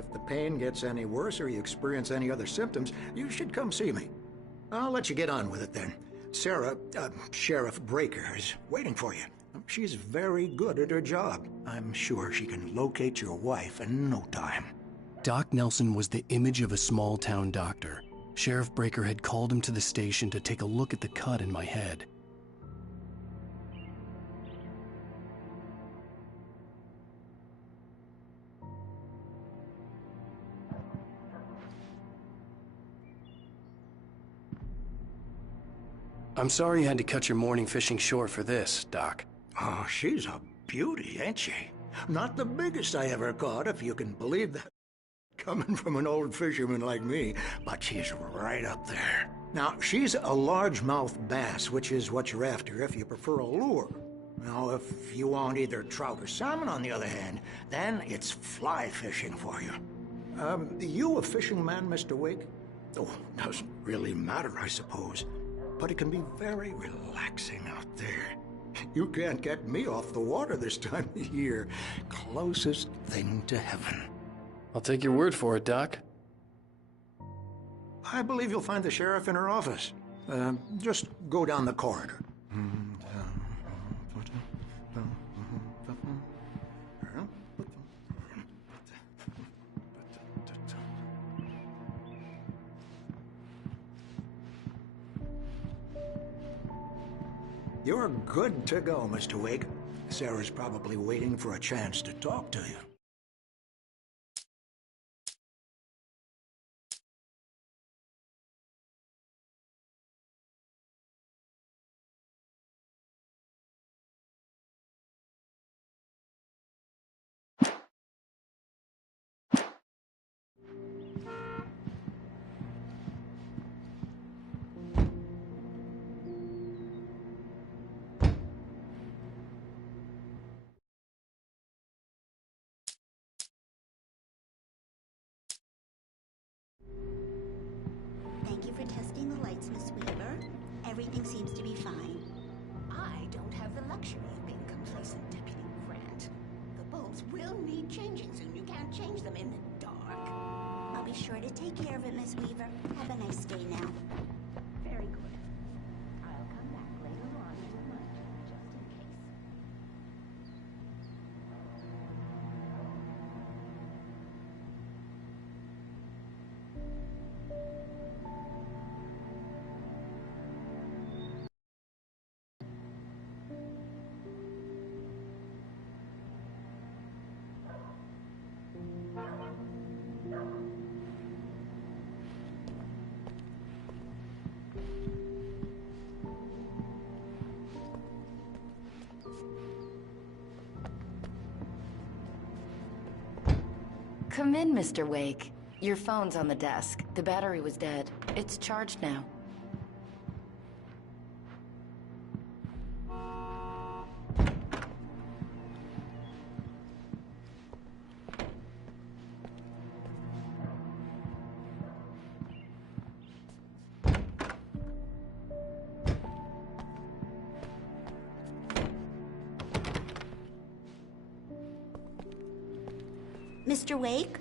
If the pain gets any worse or you experience any other symptoms, you should come see me. I'll let you get on with it then. Sarah, Sheriff Breaker, is waiting for you. She's very good at her job. I'm sure she can locate your wife in no time. Doc Nelson was the image of a small-town doctor. Sheriff Breaker had called him to the station to take a look at the cut in my head. I'm sorry you had to cut your morning fishing short for this, Doc. Oh, she's a beauty, ain't she? Not the biggest I ever caught, if you can believe that. Coming from an old fisherman like me, but she's right up there. Now, she's a largemouth bass, which is what you're after if you prefer a lure. Now, if you want either trout or salmon, on the other hand, then it's fly fishing for you. You a fishing man, Mr. Wake? Oh, doesn't really matter, I suppose. But it can be very relaxing out there. You can't get me off the water this time of year. Closest thing to heaven. I'll take your word for it, Doc. I believe you'll find the sheriff in her office. Just go down the corridor. You're good to go, Mr. Wake. Sarah's probably waiting for a chance to talk to you. Thank you for testing the lights, Miss Weaver. Everything seems to be fine. I don't have the luxury of being complacent, Deputy Grant. The bulbs will need changing soon. You can't change them in the dark. I'll be sure to take care of it, Miss Weaver. Have a nice day now. Very good. I'll come back later on to remind you, just in case. Come in, Mr. Wake. Your phone's on the desk. The battery was dead. It's charged now. Mr. Wake,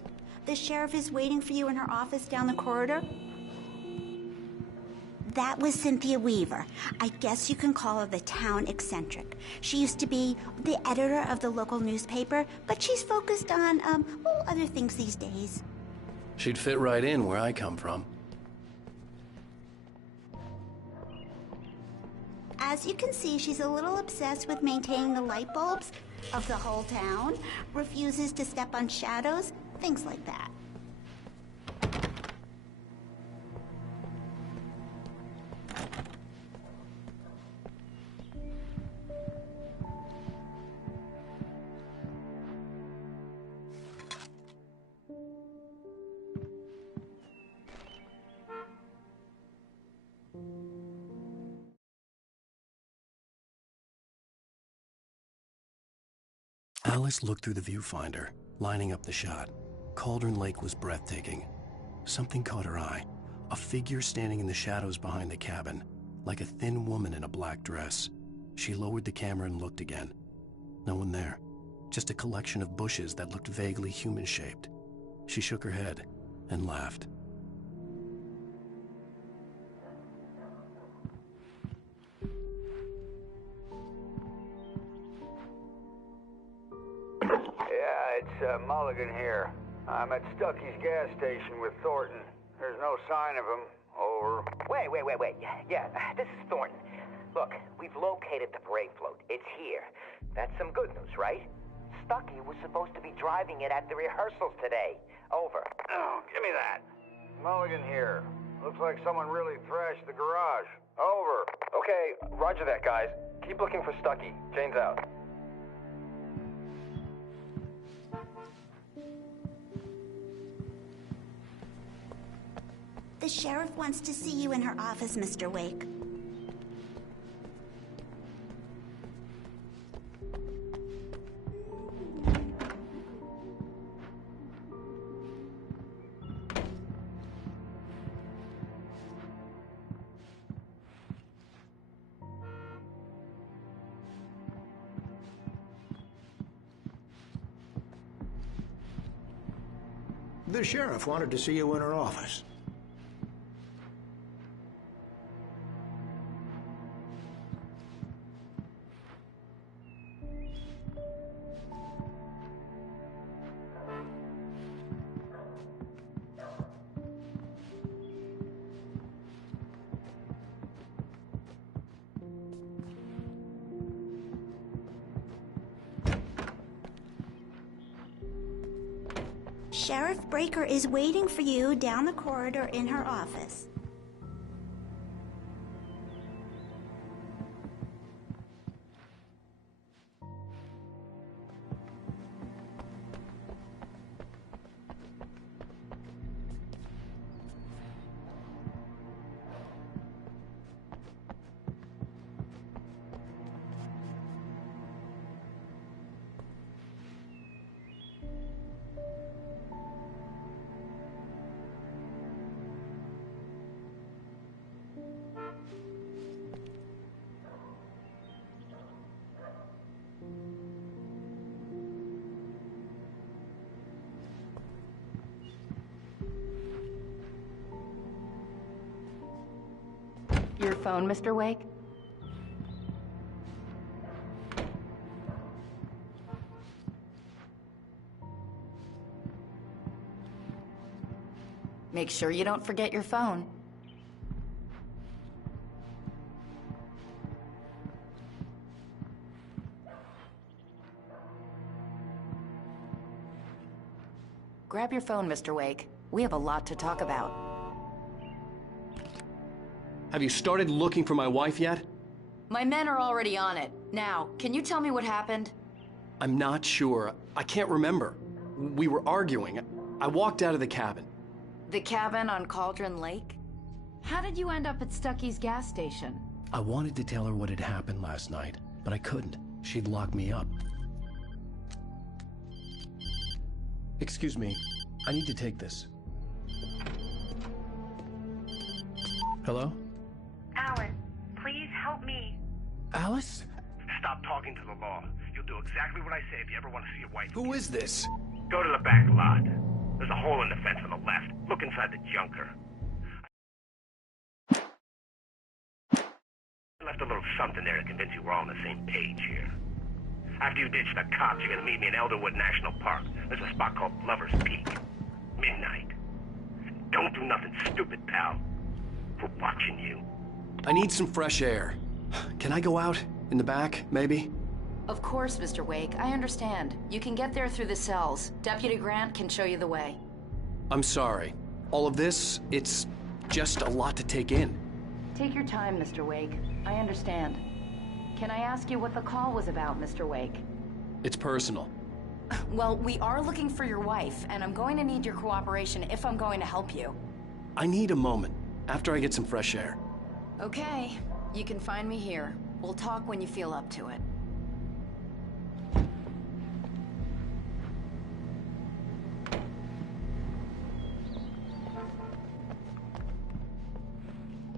the sheriff is waiting for you in her office down the corridor. That was Cynthia Weaver. I guess you can call her the town eccentric. She used to be the editor of the local newspaper, but she's focused on, other things these days. She'd fit right in where I come from. As you can see, she's a little obsessed with maintaining the light bulbs of the whole town, refuses to step on shadows, things like that. Alice looked through the viewfinder, lining up the shot. Cauldron Lake was breathtaking. Something caught her eye. A figure standing in the shadows behind the cabin, like a thin woman in a black dress. She lowered the camera and looked again. No one there. Just a collection of bushes that looked vaguely human-shaped. She shook her head and laughed. Yeah, it's Mulligan here. I'm at Stucky's gas station with Thornton. There's no sign of him. Over. Wait. Yeah, this is Thornton. Look, we've located the brake float. It's here. That's some good news, right? Stucky was supposed to be driving it at the rehearsals today. Over. Oh, give me that. Mulligan here. Looks like someone really thrashed the garage. Over. Okay, roger that, guys. Keep looking for Stucky. Jane's out. The sheriff wants to see you in her office, Mr. Wake. The sheriff wanted to see you in her office. Sheriff Breaker is waiting for you down the corridor in her office. Your phone, Mr. Wake? Make sure you don't forget your phone. Grab your phone, Mr. Wake. We have a lot to talk about. Have you started looking for my wife yet? My men are already on it. Now, can you tell me what happened? I'm not sure. I can't remember. We were arguing. I walked out of the cabin. The cabin on Cauldron Lake? How did you end up at Stucky's gas station? I wanted to tell her what had happened last night, but I couldn't. She'd lock me up. Excuse me. I need to take this. Hello? Alan, please help me. Alice? Stop talking to the law. You'll do exactly what I say if you ever want to see your wife. Who is this? Go to the back lot. There's a hole in the fence on the left. Look inside the junker. I left a little something there to convince you we're all on the same page here. After you ditch the cops, you're gonna meet me in Elderwood National Park. There's a spot called Lover's Peak. Midnight. Don't do nothing stupid, pal. We're watching you. I need some fresh air. Can I go out? In the back, maybe? Of course, Mr. Wake. I understand. You can get there through the cells. Deputy Grant can show you the way. I'm sorry. All of this, it's just a lot to take in. Take your time, Mr. Wake. I understand. Can I ask you what the call was about, Mr. Wake? It's personal. Well, we are looking for your wife, and I'm going to need your cooperation if I'm going to help you. I need a moment, after I get some fresh air. Okay. You can find me here. We'll talk when you feel up to it.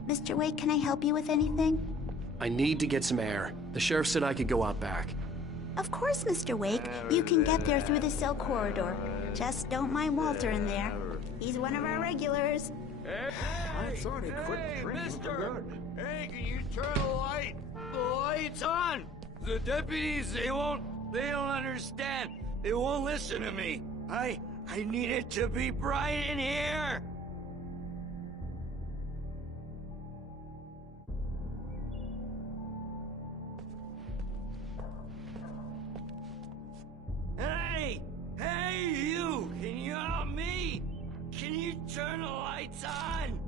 Mr. Wake, can I help you with anything? I need to get some air. The sheriff said I could go out back. Of course, Mr. Wake. You can get there through the cell corridor. Just don't mind Walter in there. He's one of our regulars. I thought he quit drinking for good. Hey, can you turn the lights on? The deputies, they don't understand. They won't listen to me. I need it to be bright in here. Hey, you! Can you help me? Can you turn the lights on?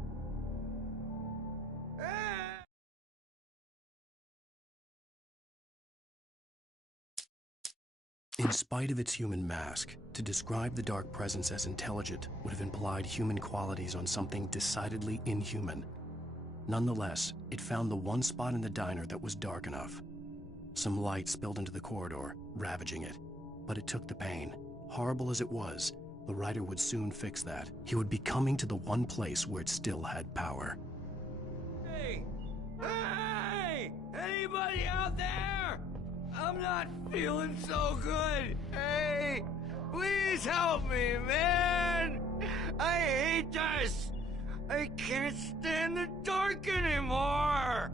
In spite of its human mask, to describe the dark presence as intelligent would have implied human qualities on something decidedly inhuman. Nonetheless, it found the one spot in the diner that was dark enough. Some light spilled into the corridor, ravaging it. But it took the pain. Horrible as it was, the writer would soon fix that. He would be coming to the one place where it still had power. Hey! Anybody out there? I'm not feeling so good. Hey! Please help me, man! I hate this! I can't stand the dark anymore!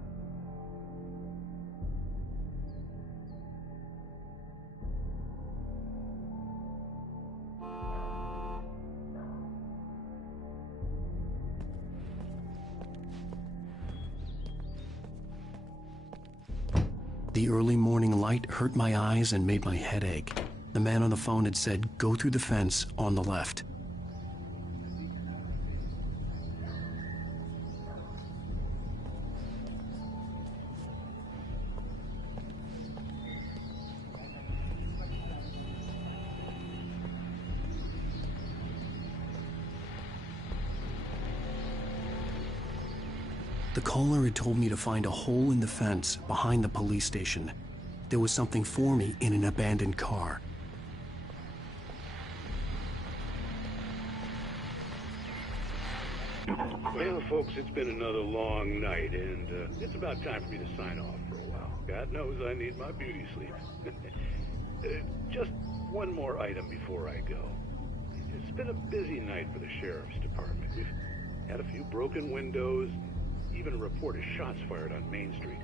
The early morning light hurt my eyes and made my head ache. The man on the phone had said, "Go through the fence on the left." The caller had told me to find a hole in the fence behind the police station. There was something for me in an abandoned car. Well, folks, it's been another long night, and it's about time for me to sign off for a while. God knows I need my beauty sleep. Just one more item before I go. It's been a busy night for the Sheriff's Department. We've had a few broken windows, even a report of shots fired on Main Street.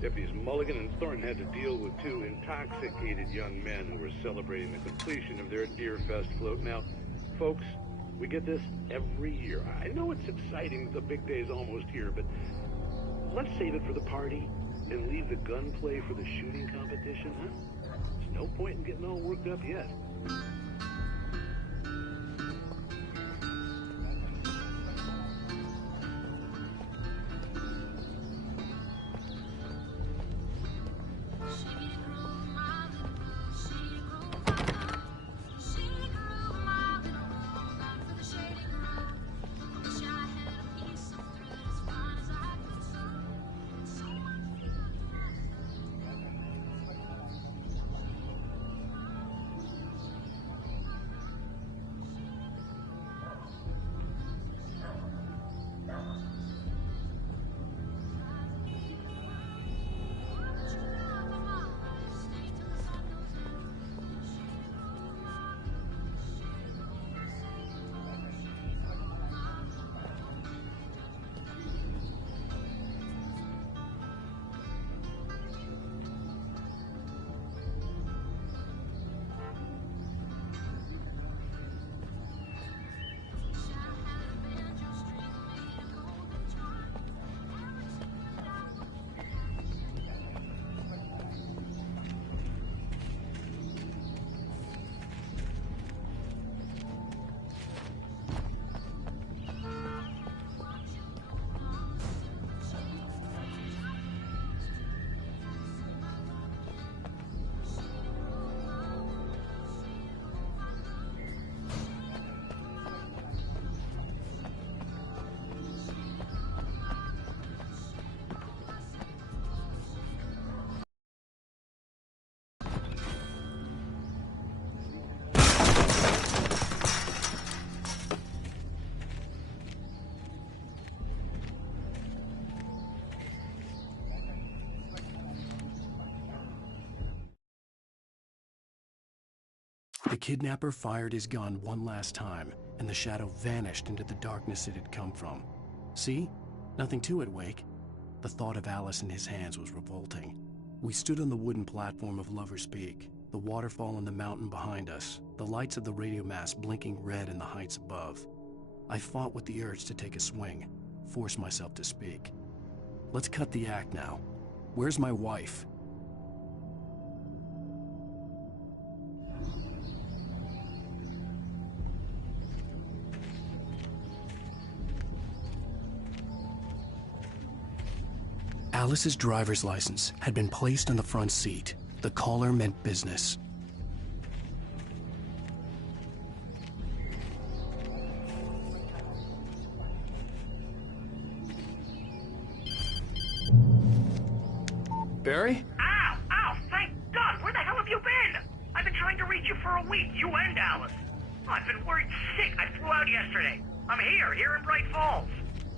Deputies Mulligan and Thornton had to deal with two intoxicated young men who were celebrating the completion of their Deer Fest float. Now, folks, we get this every year. I know it's exciting, the big day's almost here, but let's save it for the party and leave the gunplay for the shooting competition, huh? There's no point in getting all worked up yet. The kidnapper fired his gun one last time, and the shadow vanished into the darkness it had come from. See? Nothing to it, Wake. The thought of Alice in his hands was revolting. We stood on the wooden platform of Lover's Peak, the waterfall on the mountain behind us, the lights of the radio mast blinking red in the heights above. I fought with the urge to take a swing, force myself to speak. Let's cut the act now. Where's my wife? Alice's driver's license had been placed on the front seat. The caller meant business. Barry? Ow! Ow! Thank God! Where the hell have you been? I've been trying to reach you for a week, you and Alice. I've been worried sick. I flew out yesterday. I'm here in Bright Falls.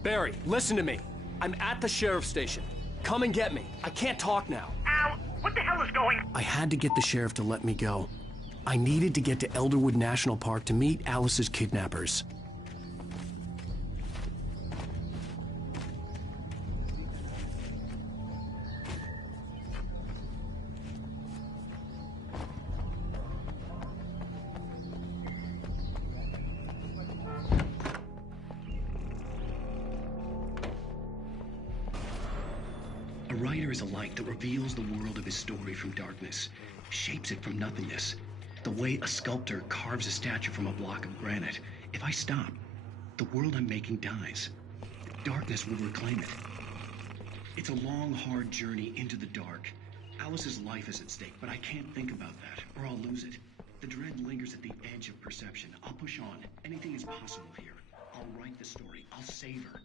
Barry, listen to me. I'm at the sheriff's station. Come and get me. I can't talk now. Ow! What the hell is going on? I had to get the sheriff to let me go. I needed to get to Elderwood National Park to meet Alice's kidnappers. A writer is a light that reveals the world of his story from darkness, shapes it from nothingness. The way a sculptor carves a statue from a block of granite. If I stop, the world I'm making dies. Darkness will reclaim it. It's a long, hard journey into the dark. Alice's life is at stake, but I can't think about that, or I'll lose it. The dread lingers at the edge of perception. I'll push on. Anything is possible here. I'll write the story. I'll save her.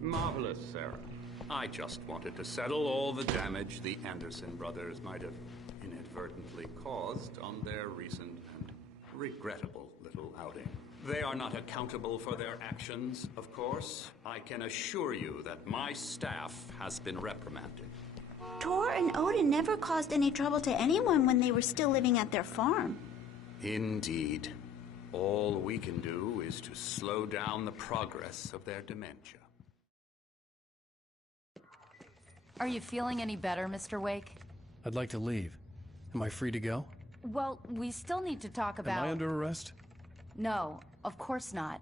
Marvelous, Sarah. I just wanted to settle all the damage the Anderson brothers might have inadvertently caused on their recent and regrettable little outing. They are not accountable for their actions, of course. I can assure you that my staff has been reprimanded. Tor and Odin never caused any trouble to anyone when they were still living at their farm. Indeed. All we can do is to slow down the progress of their dementia. Are you feeling any better, Mr. Wake? I'd like to leave. Am I free to go? Well, we still need to talk about... Am I under arrest? No, of course not.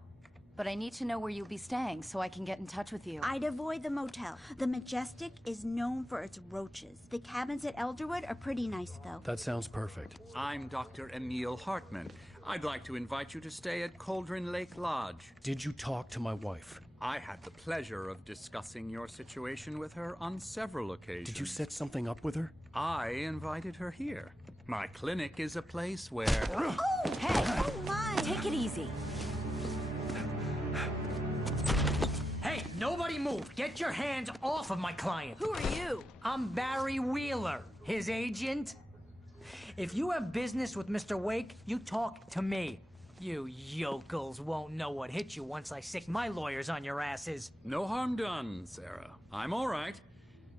But I need to know where you'll be staying so I can get in touch with you. I'd avoid the motel. The Majestic is known for its roaches. The cabins at Elderwood are pretty nice, though. That sounds perfect. I'm Dr. Emil Hartman. I'd like to invite you to stay at Cauldron Lake Lodge. Did you talk to my wife? I had the pleasure of discussing your situation with her on several occasions. Did you set something up with her? I invited her here. My clinic is a place where... Oh, hey! Oh, my! Take it easy. Hey, nobody move! Get your hands off of my client! Who are you? I'm Barry Wheeler, his agent. If you have business with Mr. Wake, you talk to me. You yokels won't know what hit you once I sick my lawyers on your asses. No harm done, Sarah. I'm all right.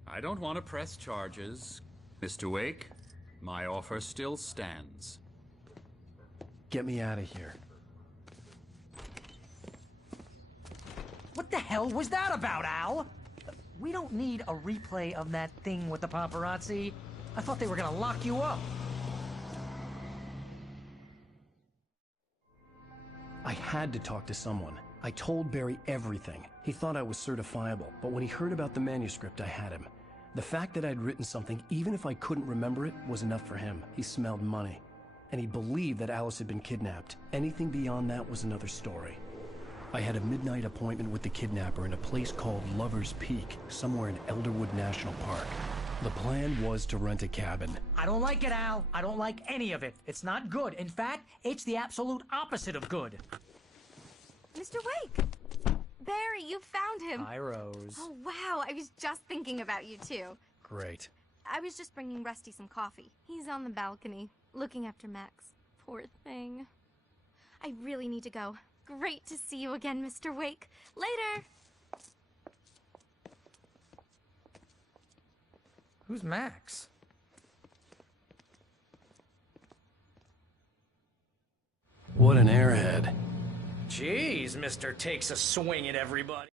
I don't want to press charges. Mr. Wake, my offer still stands. Get me out of here. What the hell was that about, Al? We don't need a replay of that thing with the paparazzi. I thought they were gonna lock you up. I had to talk to someone. I told Barry everything. He thought I was certifiable, but when he heard about the manuscript, I had him. The fact that I'd written something, even if I couldn't remember it, was enough for him. He smelled money. And he believed that Alice had been kidnapped. Anything beyond that was another story. I had a midnight appointment with the kidnapper in a place called Lover's Peak, somewhere in Elderwood National Park. The plan was to rent a cabin. I don't like it, Al. I don't like any of it. It's not good. In fact, it's the absolute opposite of good. Mr. Wake! Barry, you found him. Hi, Rose. Oh, wow. I was just thinking about you, too. Great. I was just bringing Rusty some coffee. He's on the balcony, looking after Max. Poor thing. I really need to go. Great to see you again, Mr. Wake. Later! Who's Max? What an airhead. Jeez, Mister takes a swing at everybody.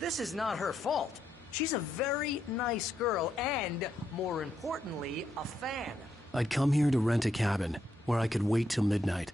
This is not her fault. She's a very nice girl and, more importantly, a fan. I'd come here to rent a cabin, where I could wait till midnight.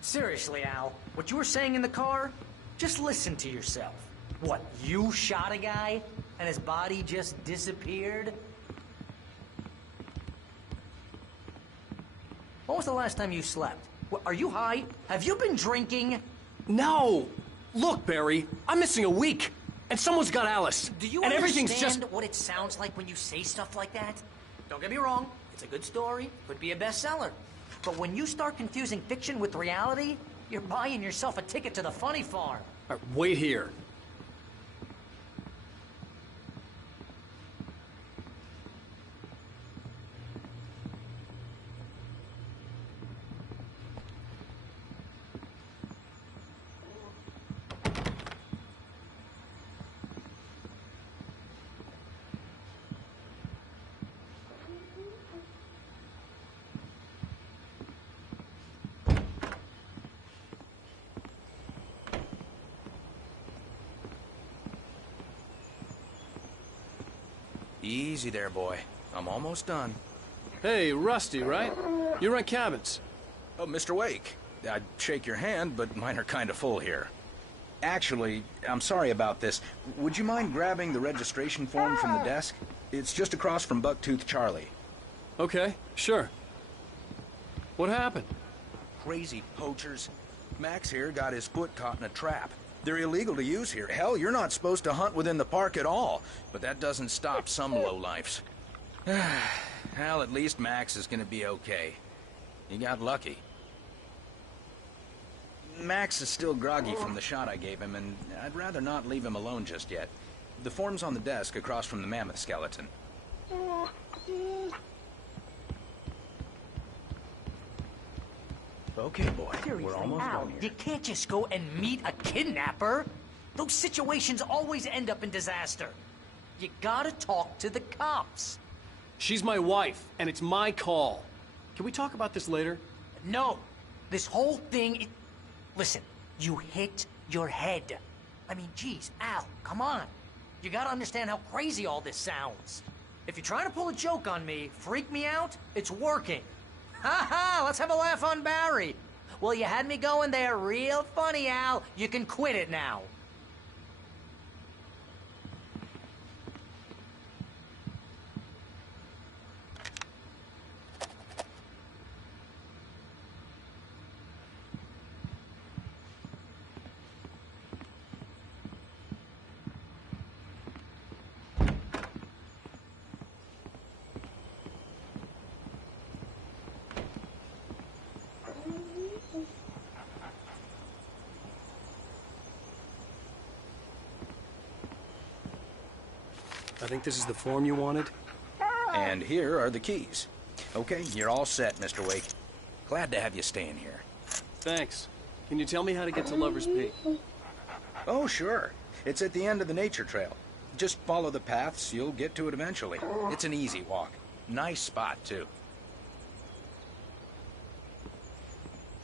Seriously, Al, what you were saying in the car? Just listen to yourself. What, you shot a guy and his body just disappeared? When was the last time you slept? What, are you high? Have you been drinking? No! Look, Barry, I'm missing a week, and someone's got Alice. Do you and understand everything's just... what it sounds like when you say stuff like that? Don't get me wrong, it's a good story, could be a bestseller. But when you start confusing fiction with reality, you're buying yourself a ticket to the funny farm. All right, wait here. Easy there, boy. I'm almost done. Hey, Rusty, right? You rent cabins. Oh, Mr. Wake. I'd shake your hand, but mine are kind of full here. Actually, I'm sorry about this. Would you mind grabbing the registration form from the desk? It's just across from Bucktooth Charlie. Okay, sure. What happened? Crazy poachers. Max here got his foot caught in a trap. They're illegal to use here. Hell, you're not supposed to hunt within the park at all. But that doesn't stop some lowlifes. Well, at least Max is gonna be okay. He got lucky. Max is still groggy from the shot I gave him, and I'd rather not leave him alone just yet. The form's on the desk across from the mammoth skeleton. Okay, boy. Seriously, We're almost Al, done here. you can't just go and meet a kidnapper. Those situations always end up in disaster. You gotta talk to the cops. She's my wife, and it's my call. Can we talk about this later? No. This whole thing... Listen, you hit your head. I mean, geez, Al, come on. You gotta understand how crazy all this sounds. If you're trying to pull a joke on me, freak me out, it's working. Ha ha, let's have a laugh on Barry. Well, you had me going there real funny, Al. You can quit it now. I think this is the form you wanted. And here are the keys. Okay, you're all set, Mr. Wake. Glad to have you staying here. Thanks. Can you tell me how to get to Lover's Peak? Oh, sure. It's at the end of the nature trail. Just follow the paths, you'll get to it eventually. It's an easy walk. Nice spot, too.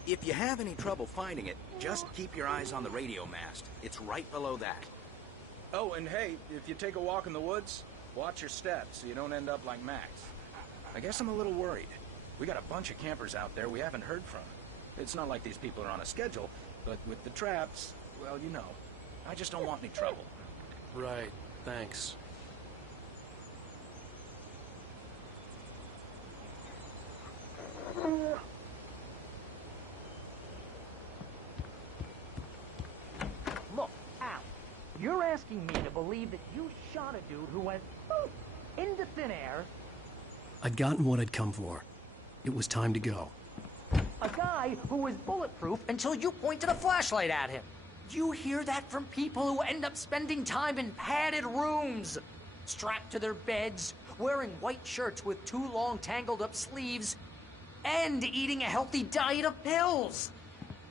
If you have any trouble finding it, just keep your eyes on the radio mast. It's right below that. Oh, and hey, if you take a walk in the woods, watch your steps so you don't end up like Max. I guess I'm a little worried. We got a bunch of campers out there we haven't heard from. It's not like these people are on a schedule, but with the traps, well, you know. I just don't want any trouble. Right, thanks. Look, Al, you're asking me to believe that you shot a dude who went poof into thin air. I'd gotten what I'd come for. It was time to go. A guy who was bulletproof until you pointed a flashlight at him. You hear that from people who end up spending time in padded rooms, strapped to their beds, wearing white shirts with too long tangled up sleeves, and eating a healthy diet of pills.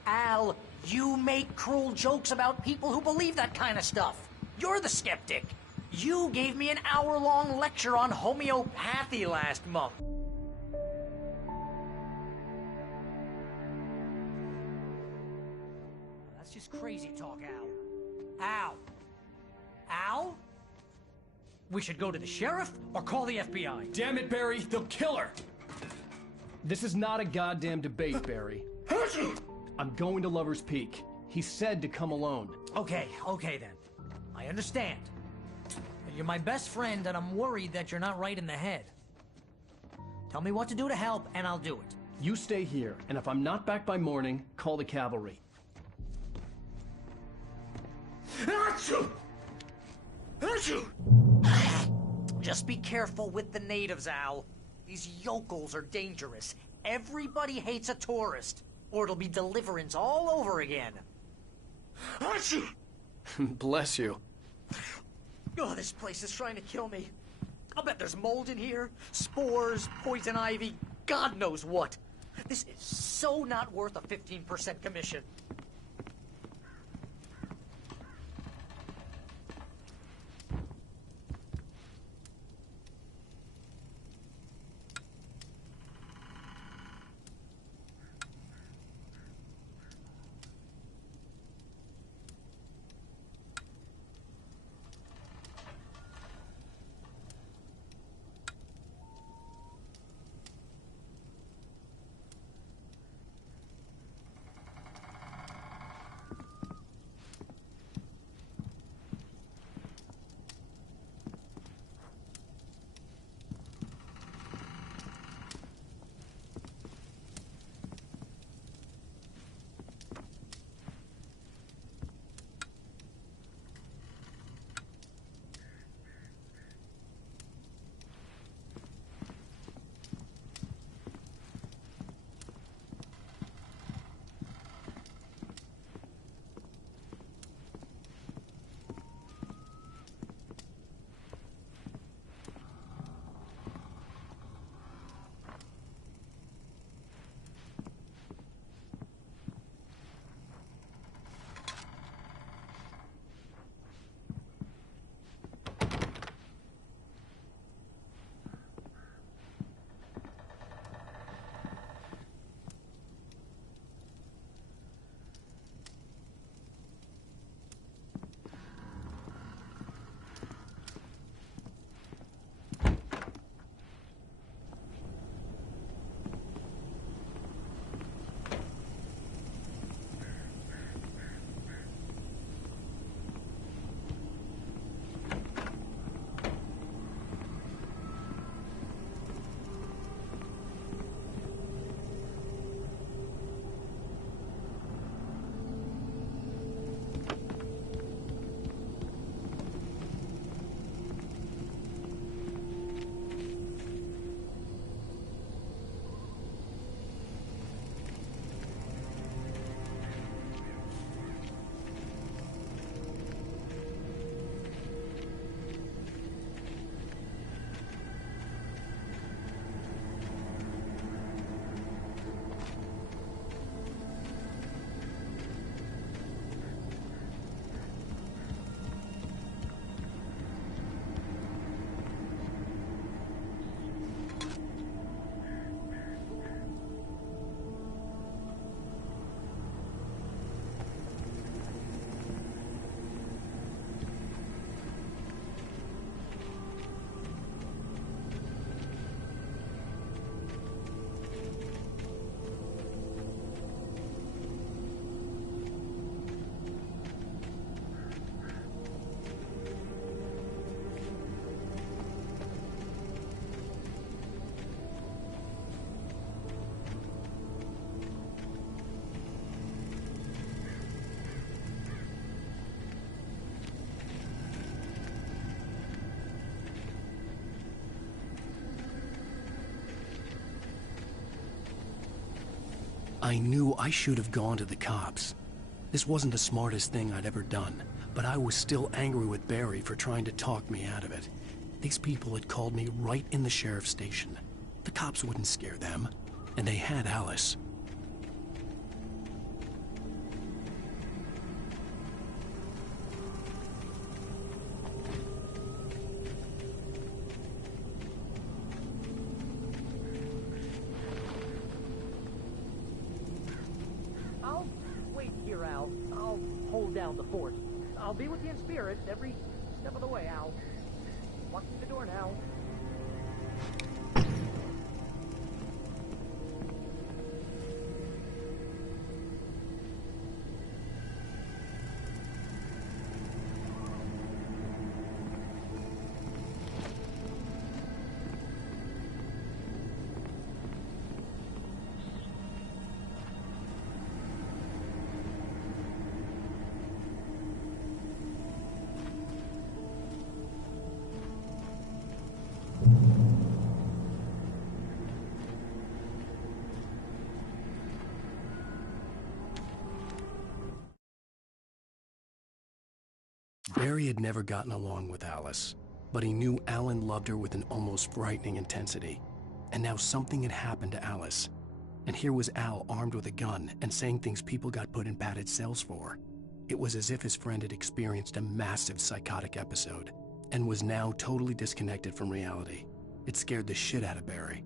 Al, you make cruel jokes about people who believe that kind of stuff. You're the skeptic. You gave me an hour-long lecture on homeopathy last month. That's just crazy talk, Al. Al? Al? We should go to the sheriff or call the FBI. Damn it, Barry, they'll kill her! This is not a goddamn debate, Barry. I'm going to Lover's Peak. He said to come alone. Okay then. I understand. But you're my best friend, and I'm worried that you're not right in the head. Tell me what to do to help, and I'll do it. You stay here, and if I'm not back by morning, call the cavalry. Achoo! Achoo! Just be careful with the natives, Al. These yokels are dangerous. Everybody hates a tourist, or it'll be Deliverance all over again. Achoo! Bless you. Oh, this place is trying to kill me. I'll bet there's mold in here, spores, poison ivy, God knows what. This is so not worth a 15% commission. I knew I should have gone to the cops. This wasn't the smartest thing I'd ever done, but I was still angry with Barry for trying to talk me out of it. These people had called me right in the sheriff's station. The cops wouldn't scare them, and they had Alice. I'll wait here, Al. I'll hold down the fort. I'll be with you in spirit every step of the way, Al. Walking the door now. Barry had never gotten along with Alice, but he knew Alan loved her with an almost frightening intensity. And now something had happened to Alice. And here was Al armed with a gun and saying things people got put in padded cells for. It was as if his friend had experienced a massive psychotic episode and was now totally disconnected from reality. It scared the shit out of Barry.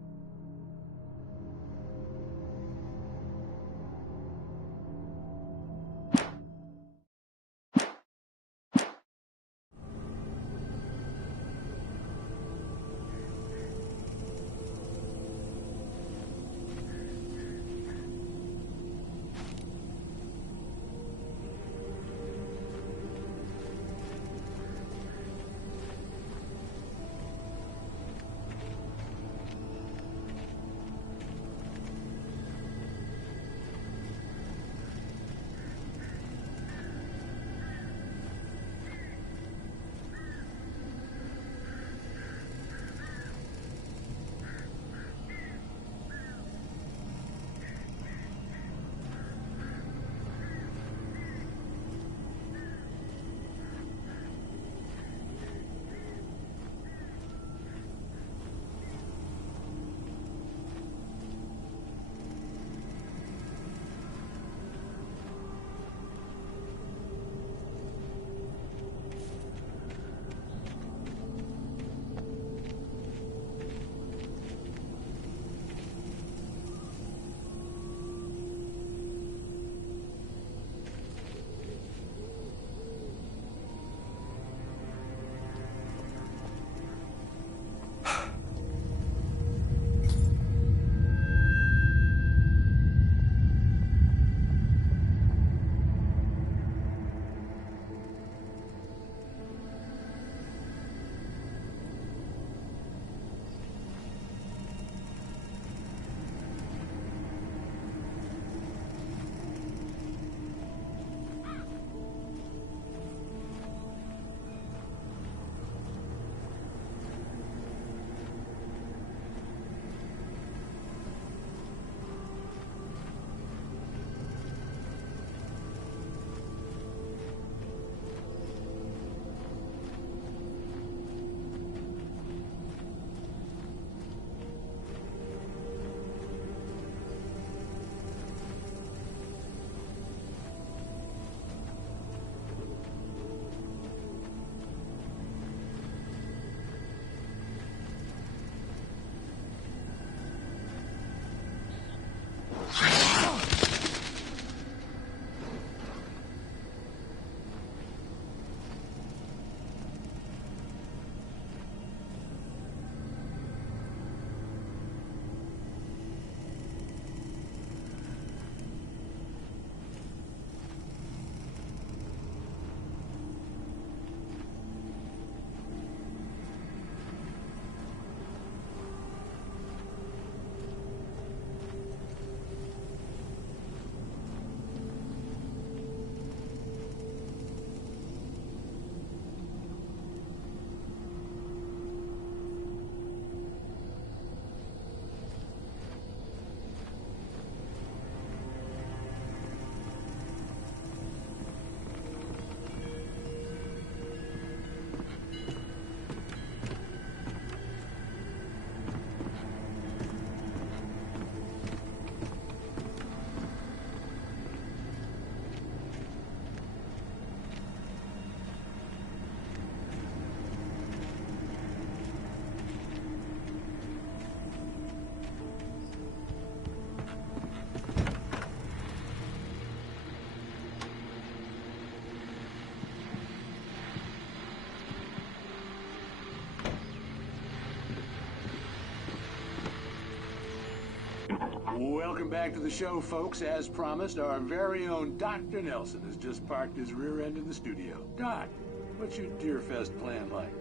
Welcome back to the show, folks. As promised, our very own Dr. Nelson has just parked his rear end in the studio. Doc, what's your Deerfest plan like?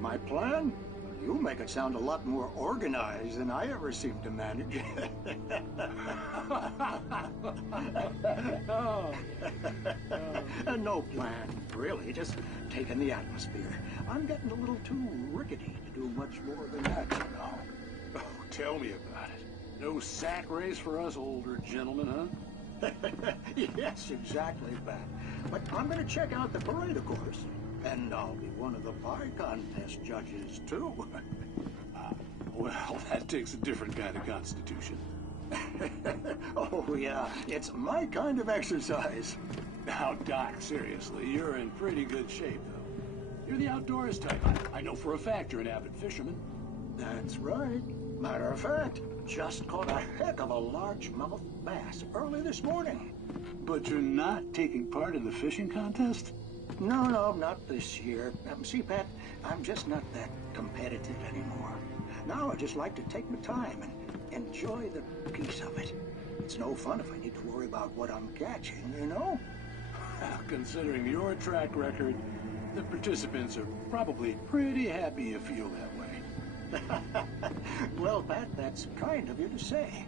My plan? You make it sound a lot more organized than I ever seem to manage. No plan, really. Just taking the atmosphere. I'm getting a little too rickety to do much more than that, you know. Oh, tell me about it. No sack race for us older gentlemen, huh? Yes, exactly, Pat. But I'm going to check out the parade, of course. And I'll be one of the pie contest judges, too. Well, that takes a different kind of constitution. Oh, yeah. It's my kind of exercise. Now, Doc, seriously, you're in pretty good shape, though. You're the outdoors type. I know for a fact you're an avid fisherman. That's right. Matter of fact, just caught a heck of a largemouth bass early this morning. But you're not taking part in the fishing contest? No, not this year. See, Pat, I'm just not that competitive anymore. Now I just like to take my time and enjoy the peace of it. It's no fun if I need to worry about what I'm catching, you know? Considering your track record, the participants are probably pretty happy you feel that way. Well, Pat, that's kind of you to say.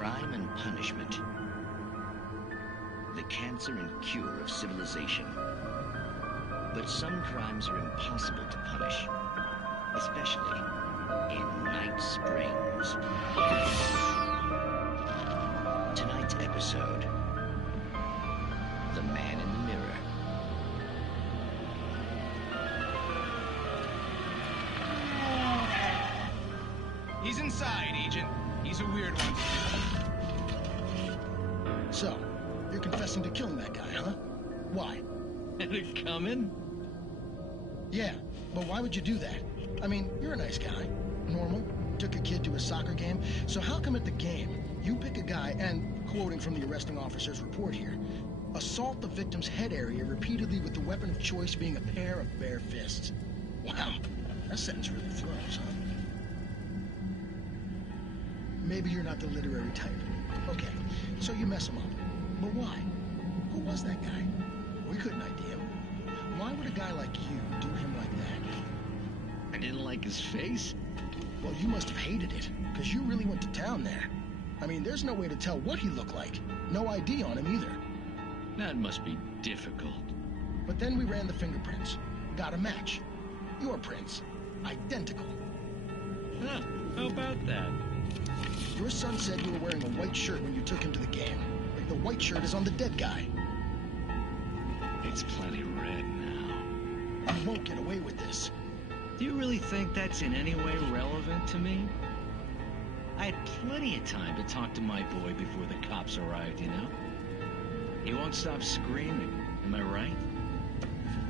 Crime and punishment. The cancer and cure of civilization. But some crimes are impossible to punish, especially in Night Springs. Tonight's episode, The Man in the Mirror. He's inside, Agent. He's a weird one. So, you're confessing to killing that guy, huh? Why? Had it coming? Yeah, but why would you do that? I mean, you're a nice guy. Normal. Took a kid to a soccer game. So how come at the game, you pick a guy and, quoting from the arresting officer's report here, assault the victim's head area repeatedly with the weapon of choice being a pair of bare fists? Wow, that sentence really throws, huh? Maybe you're not the literary type. Okay, so you mess him up. But why? Who was that guy? We couldn't ID him. Why would a guy like you do him like that? I didn't like his face? Well, you must have hated it, because you really went to town there. I mean, there's no way to tell what he looked like. No ID on him either. That must be difficult. But then we ran the fingerprints. Got a match. Your prints. Identical. Huh, how about that? Your son said you were wearing a white shirt when you took him to the game. The white shirt is on the dead guy. It's plenty red now. You won't get away with this. Do you really think that's in any way relevant to me? I had plenty of time to talk to my boy before the cops arrived, you know? He won't stop screaming, am I right?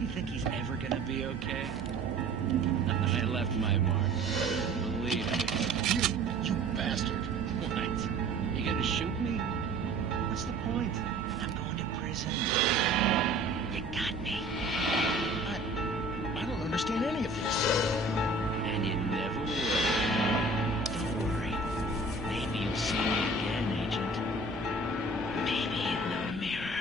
You think he's ever gonna be okay? I left my mark. Believe me. You bastard. What? You gonna shoot me? What's the point? I'm going to prison. You got me. I don't understand any of this. And you never will. Don't worry. Maybe you'll see me again, Agent. Maybe in the mirror.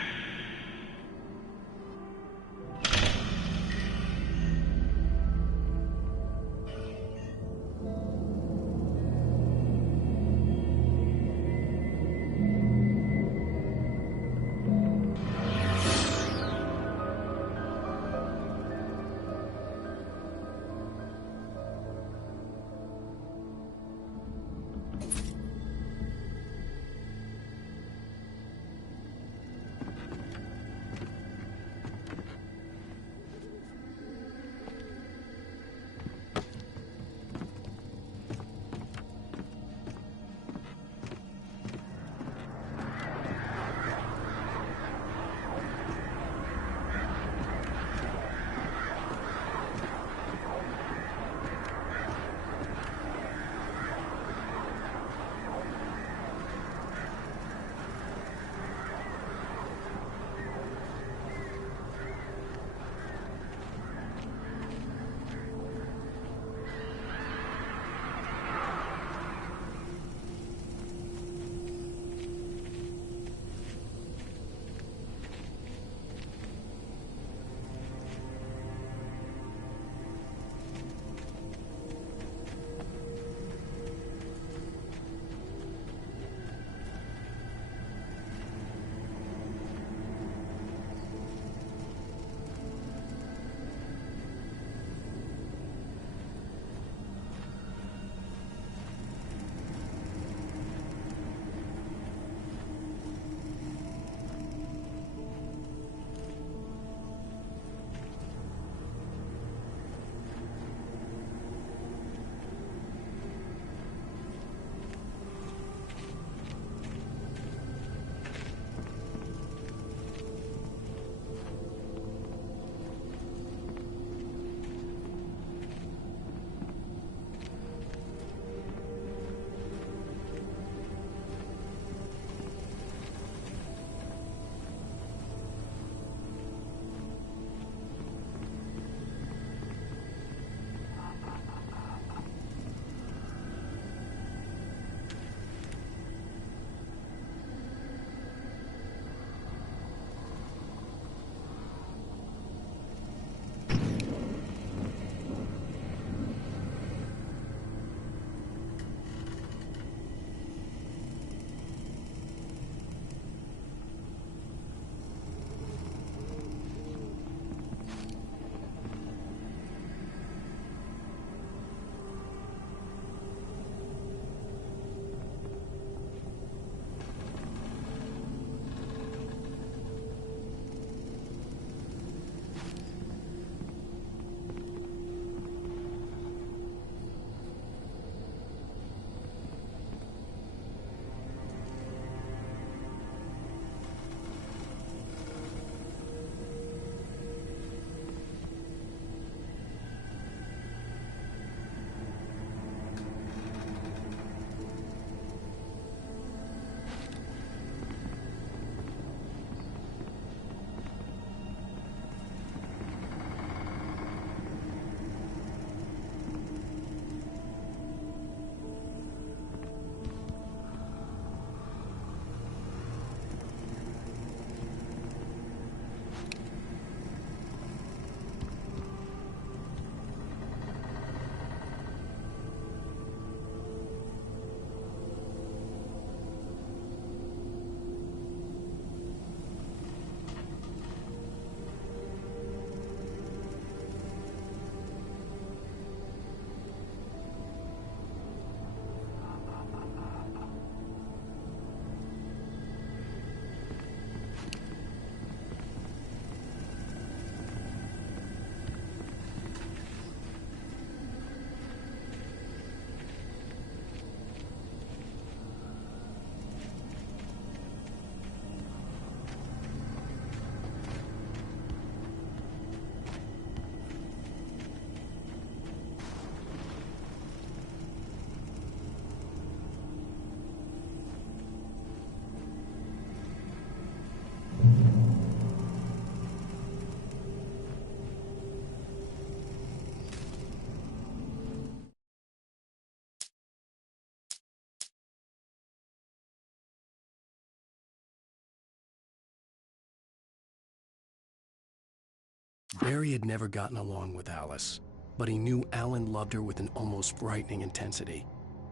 Barry had never gotten along with Alice, but he knew Alan loved her with an almost frightening intensity.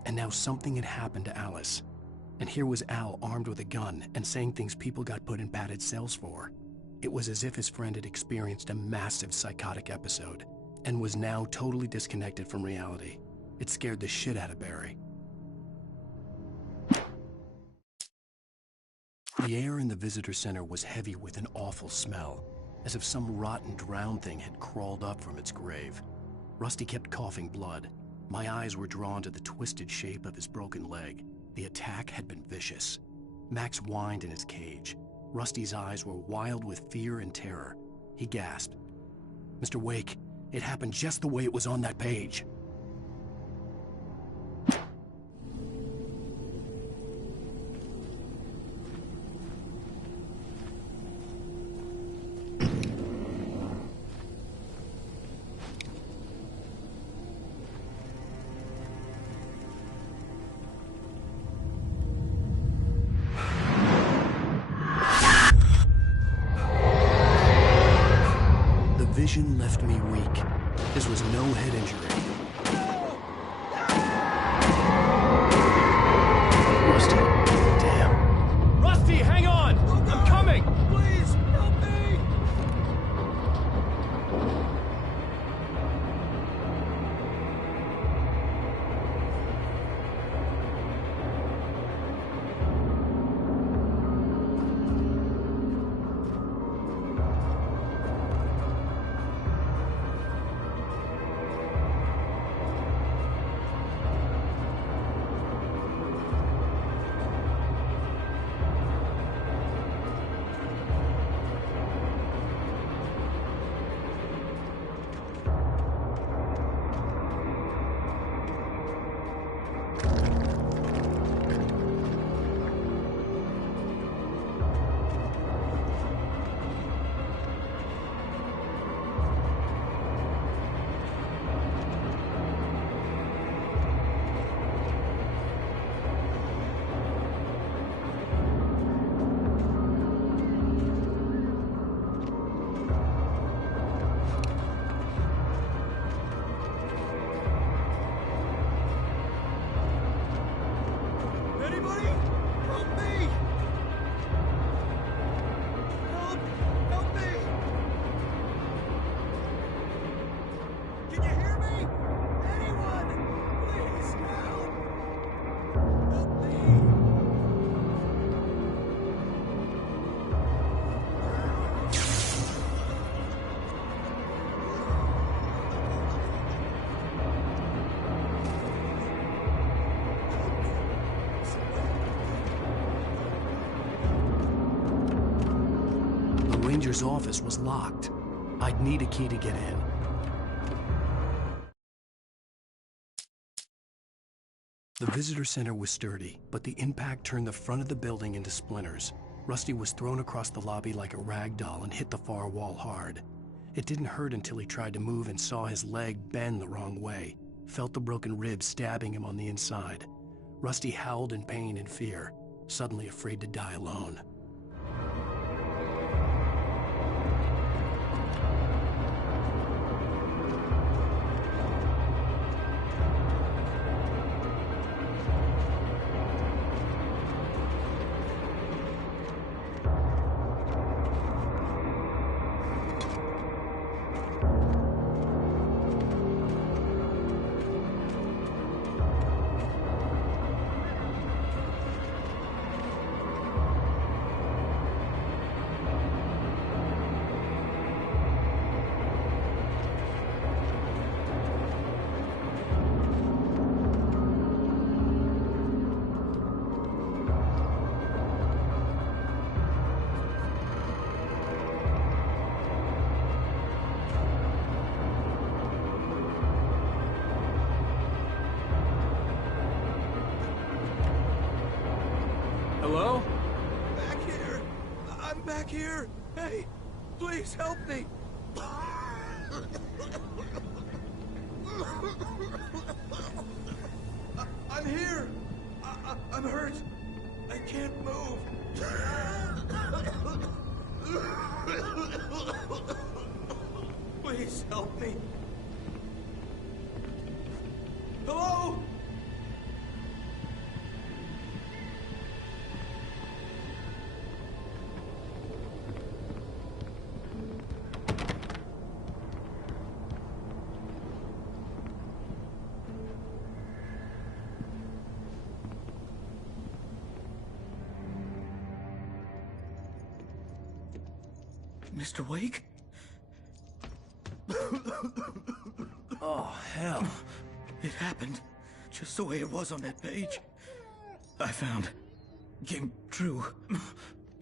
And now something had happened to Alice. And here was Al armed with a gun and saying things people got put in padded cells for. It was as if his friend had experienced a massive psychotic episode and was now totally disconnected from reality. It scared the shit out of Barry. The air in the visitor center was heavy with an awful smell, as if some rotten drowned thing had crawled up from its grave. Rusty kept coughing blood. My eyes were drawn to the twisted shape of his broken leg. The attack had been vicious. Max whined in his cage. Rusty's eyes were wild with fear and terror. He gasped. "Mr. Wake, it happened just the way it was on that page." Vision left me weak. This was no head injury. Rusty, damn. Rusty, hang on! I'm coming! Please, help me! Ranger's office was locked. I'd need a key to get in. The visitor center was sturdy, but the impact turned the front of the building into splinters. Rusty was thrown across the lobby like a rag doll and hit the far wall hard. It didn't hurt until he tried to move and saw his leg bend the wrong way, felt the broken rib stabbing him on the inside. Rusty howled in pain and fear, suddenly afraid to die alone. Hello? Back here! I'm back here! Hey, please help me! I'm here! I'm hurt! I can't move! Please help me. Hello? Mr. Wake? Oh, hell. It happened just the way it was on that page. I found. Came true.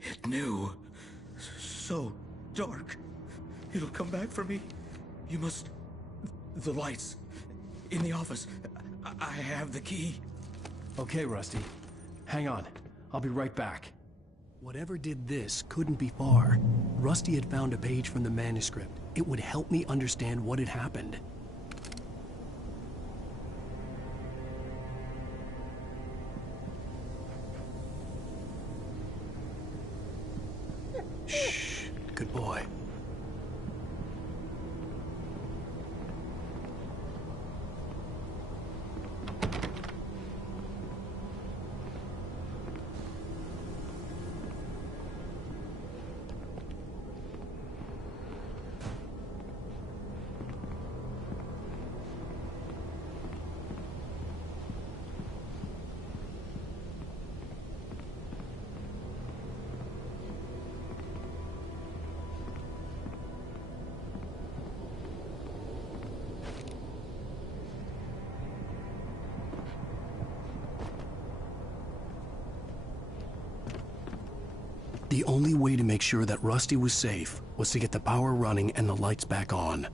It knew. So dark. It'll come back for me. You must... The lights. In the office. I have the key. Okay, Rusty. Hang on. I'll be right back. Whatever did this couldn't be far. Rusty had found a page from the manuscript. It would help me understand what had happened. Shh. Good boy. The only way to make sure that Rusty was safe was to get the power running and the lights back on.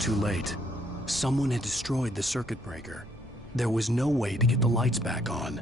Too late. Someone had destroyed the circuit breaker. There was no way to get the lights back on.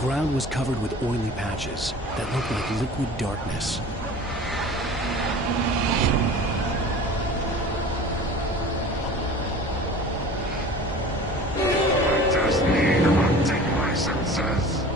ground was covered with oily patches that looked like liquid darkness. I just need to update my senses.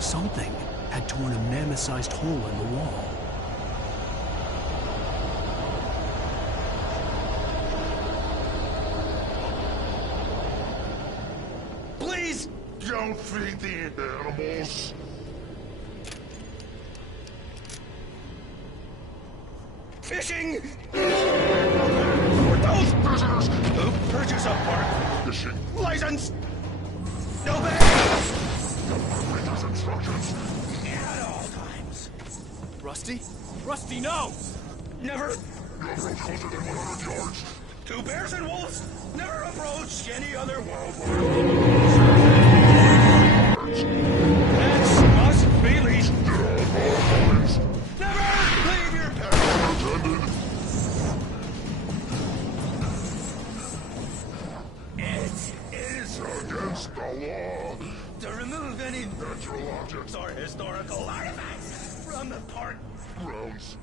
Something had torn a mammoth-sized hole in the wall. Please don't feed the animals. Fishing! Those prisoners who purchase a park fishing license! No bags! Operator's instructions. At all times. Rusty? Rusty, no! Never. You approach closer than 100 yards. Two bears and wolves never approach any other wild Pets must be leashed. Never leave your pet unattended. It is against the law to remove any natural objects or historical artifacts from the park grounds.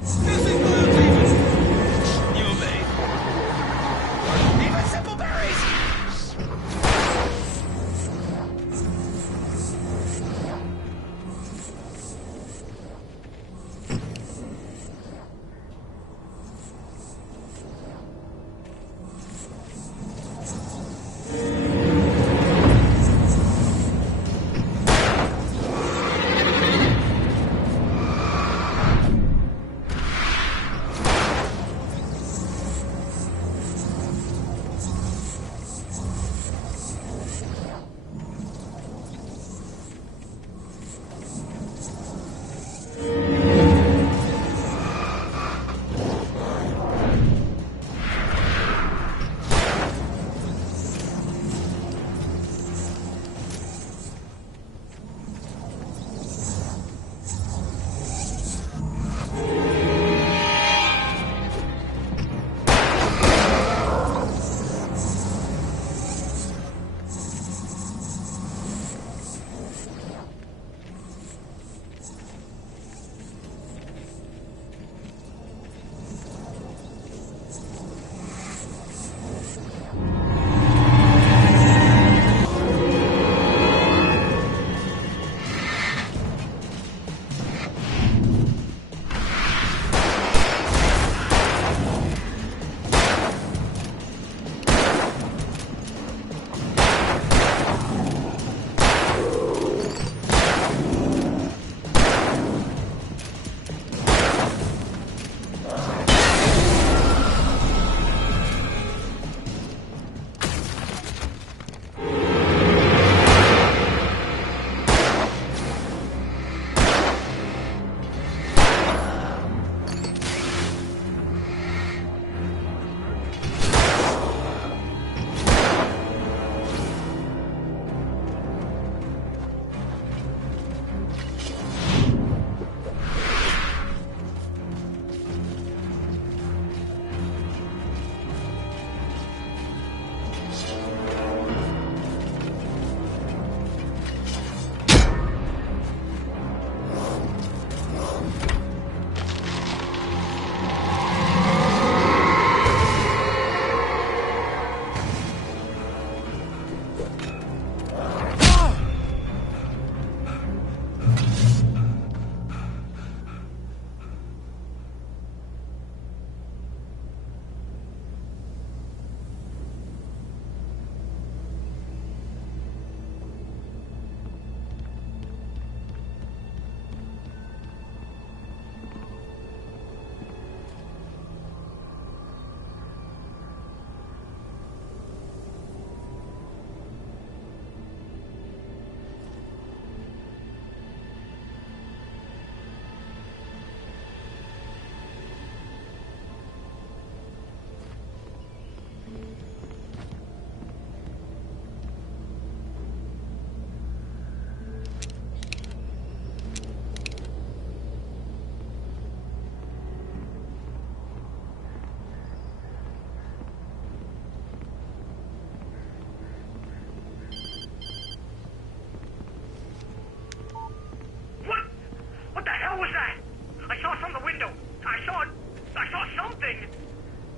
This includes even you may even simple berries.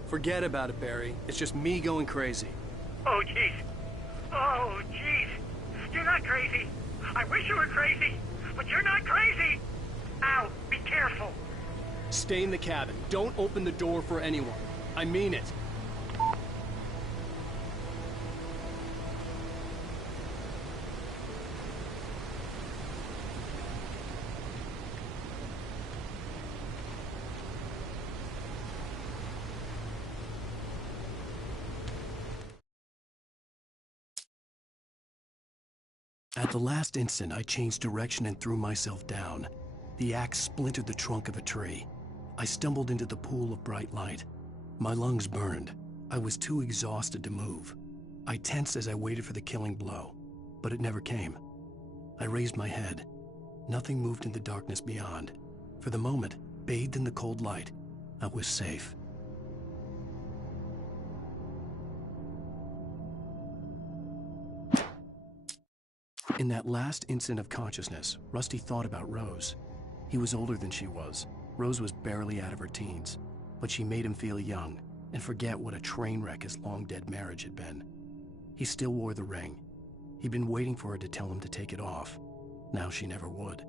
Forget about it, Barry. It's just me going crazy. Oh, jeez. Oh, jeez. You're not crazy. I wish you were crazy, but you're not crazy. Ow, be careful. Stay in the cabin. Don't open the door for anyone. I mean it. At the last instant, I changed direction and threw myself down. The axe splintered the trunk of a tree. I stumbled into the pool of bright light. My lungs burned. I was too exhausted to move. I tensed as I waited for the killing blow, but it never came. I raised my head. Nothing moved in the darkness beyond. For the moment, bathed in the cold light, I was safe. In that last instant of consciousness, Rusty thought about Rose. He was older than she was. Rose was barely out of her teens, but she made him feel young and forget what a train wreck his long-dead marriage had been. He still wore the ring. He'd been waiting for her to tell him to take it off. Now she never would.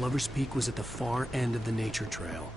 Lover's Peak was at the far end of the nature trail.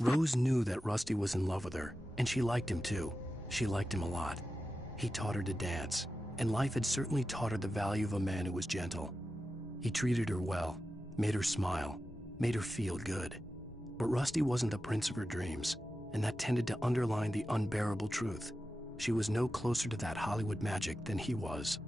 Rose knew that Rusty was in love with her, and she liked him too. She liked him a lot. He taught her to dance, and life had certainly taught her the value of a man who was gentle. He treated her well, made her smile, made her feel good. But Rusty wasn't the prince of her dreams, and that tended to underline the unbearable truth. She was no closer to that Hollywood magic than he was.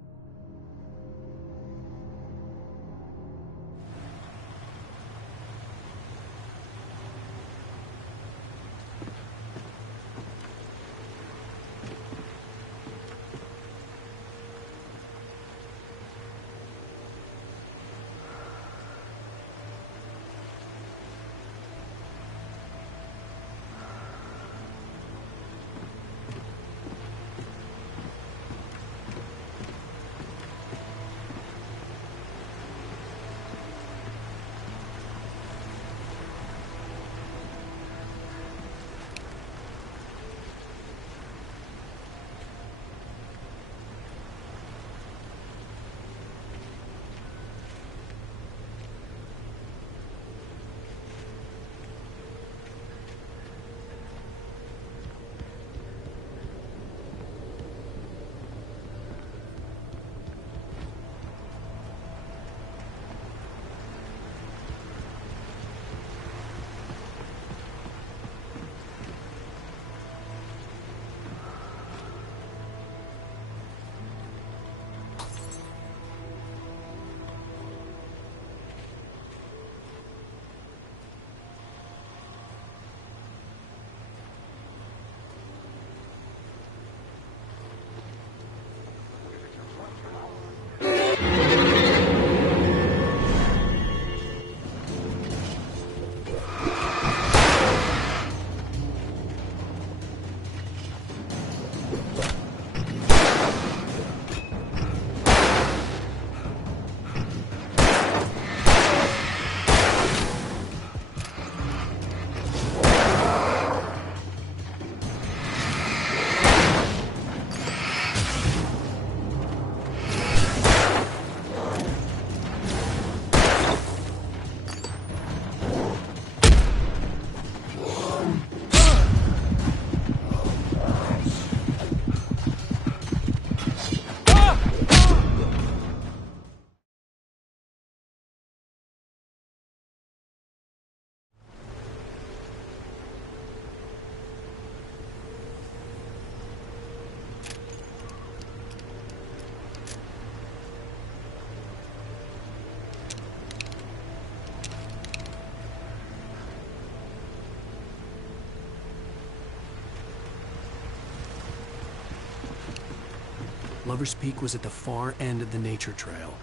Lover's Peak was at the far end of the nature trail.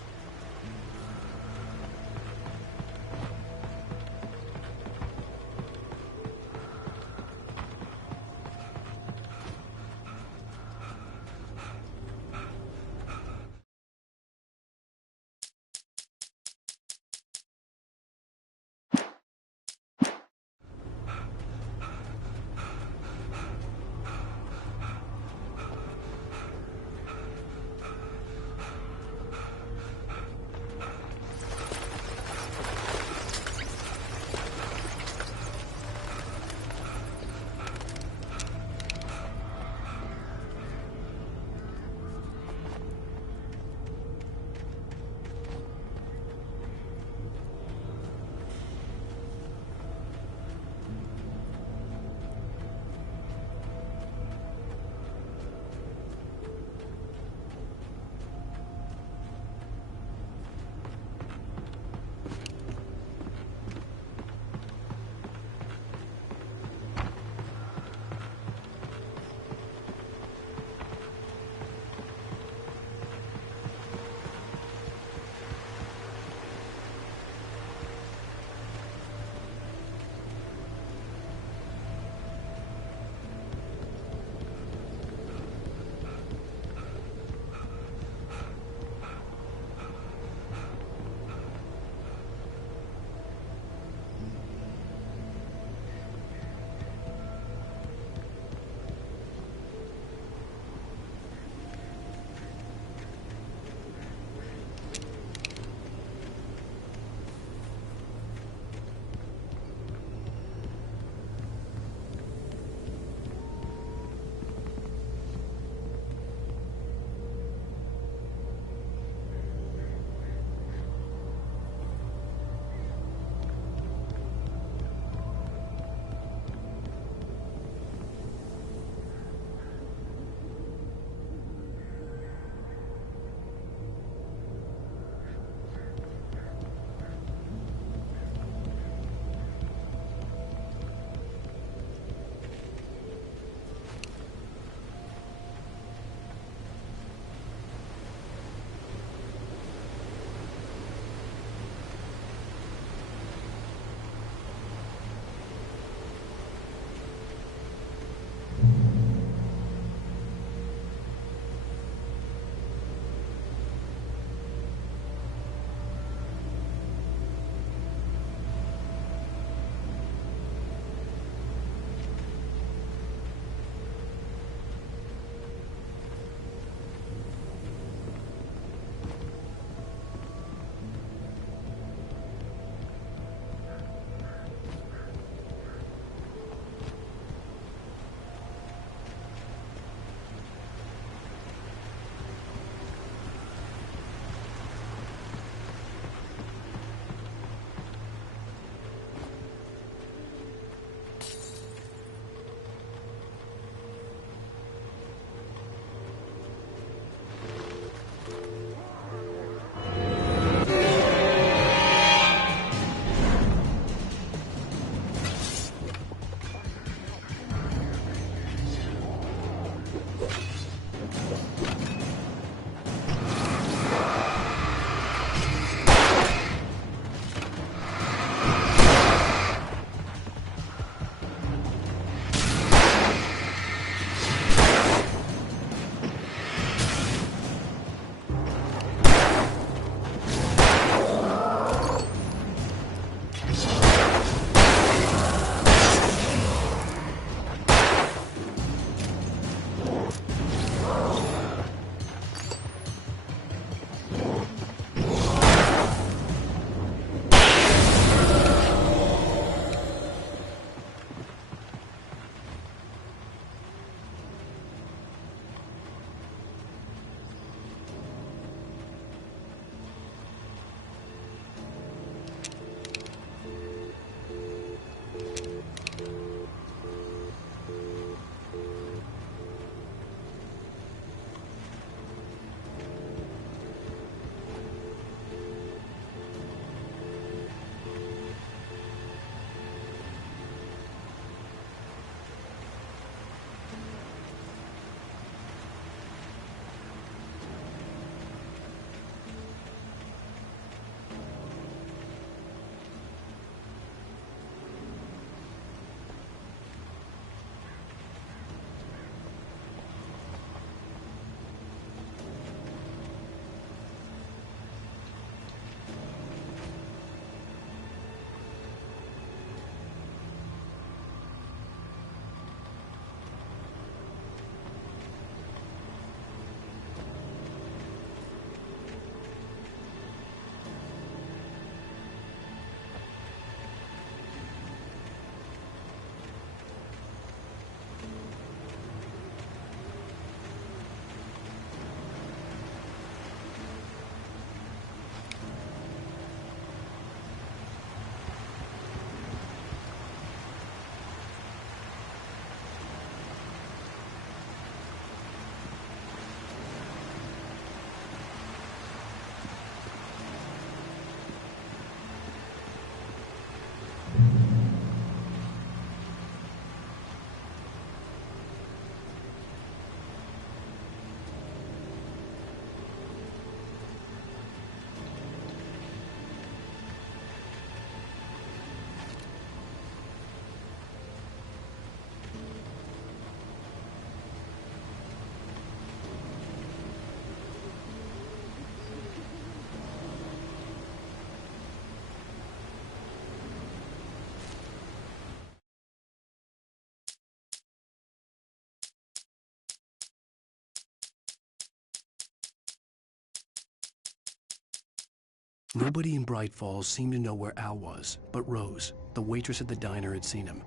Nobody in Bright Falls seemed to know where Al was, but Rose, the waitress at the diner, had seen him.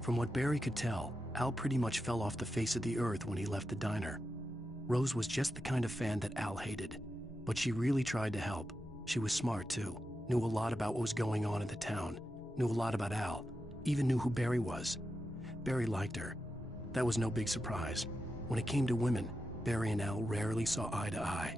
From what Barry could tell, Al pretty much fell off the face of the earth when he left the diner. Rose was just the kind of fan that Al hated, but she really tried to help. She was smart too, knew a lot about what was going on in the town, knew a lot about Al, even knew who Barry was. Barry liked her. That was no big surprise. When it came to women, Barry and Al rarely saw eye to eye.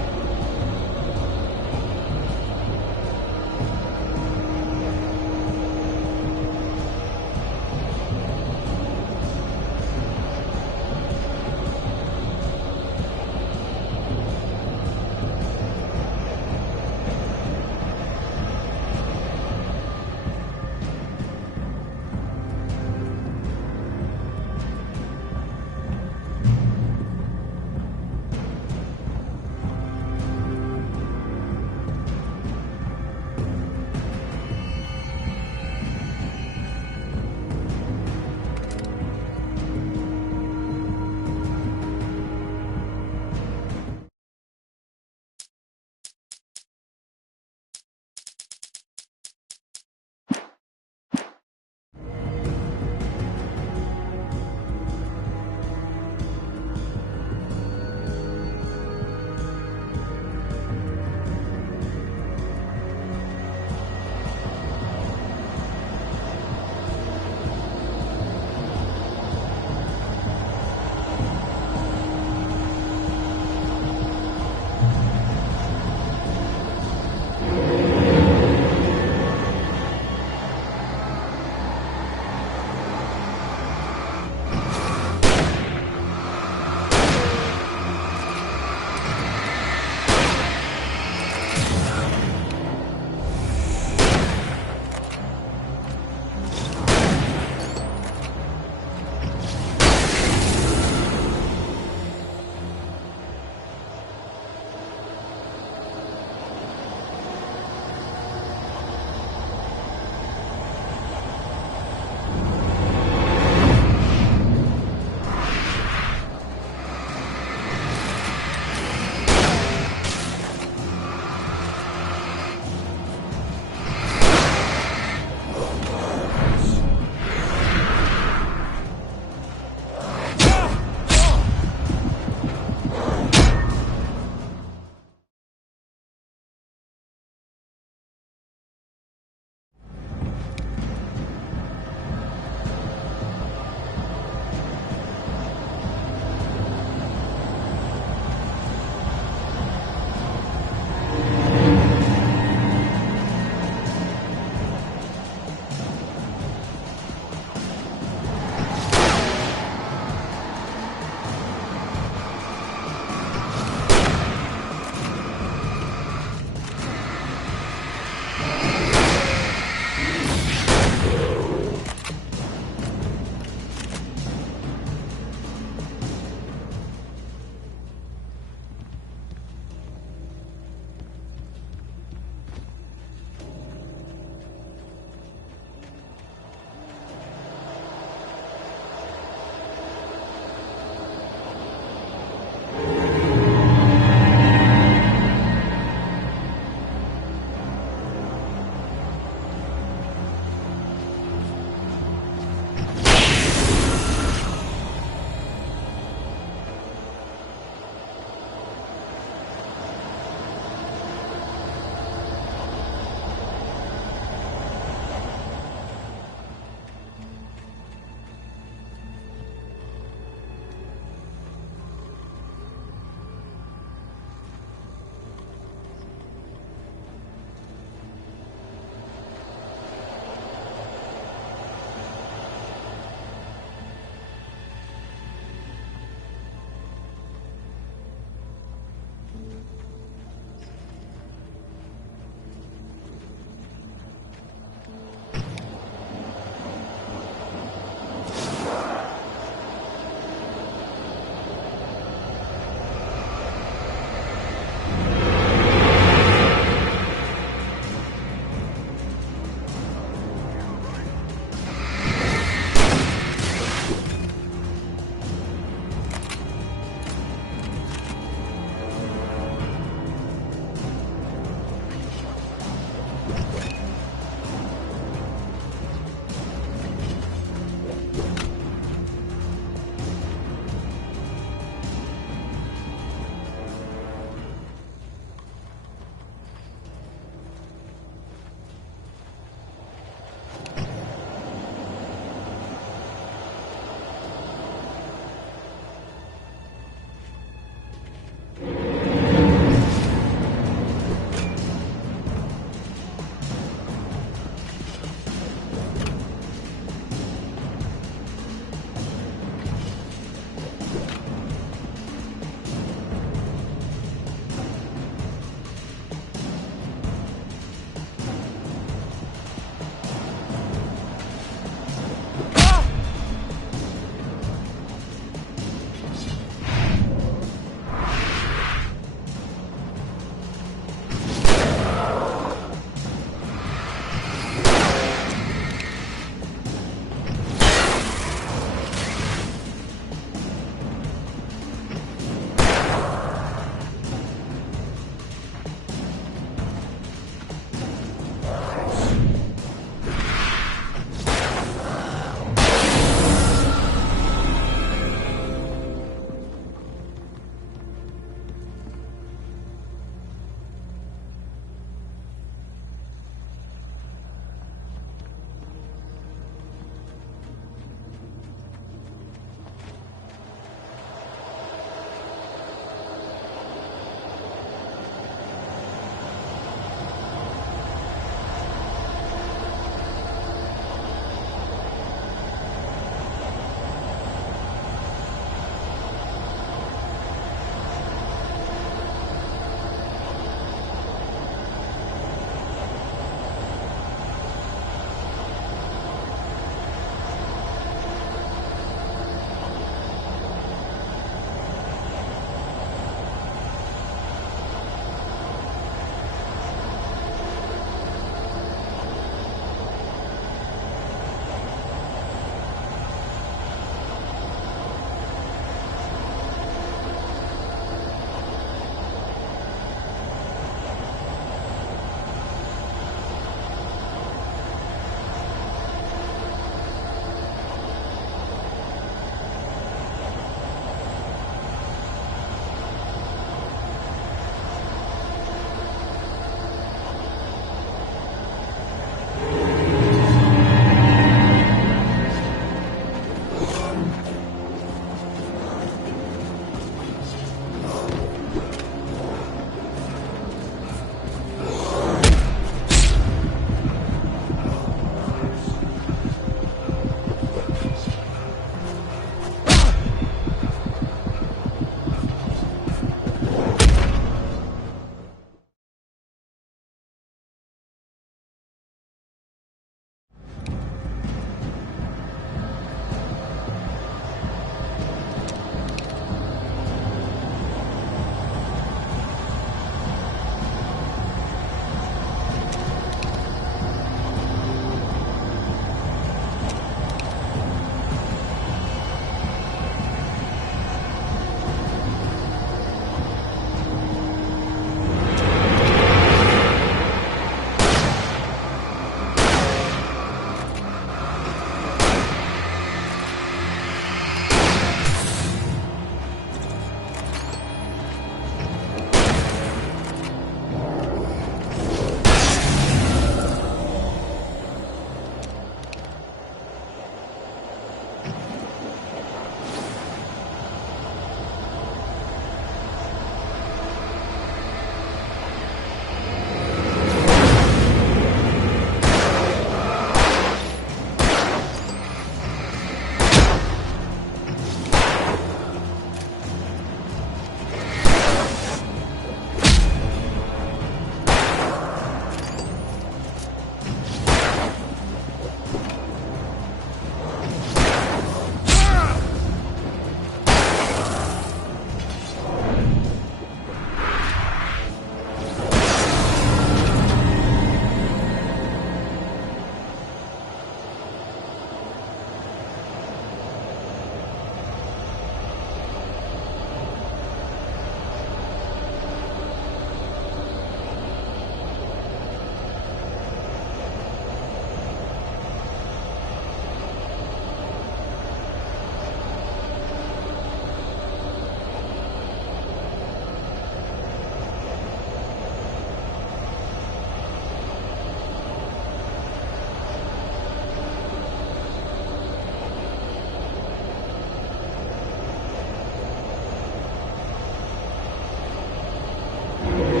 Bye.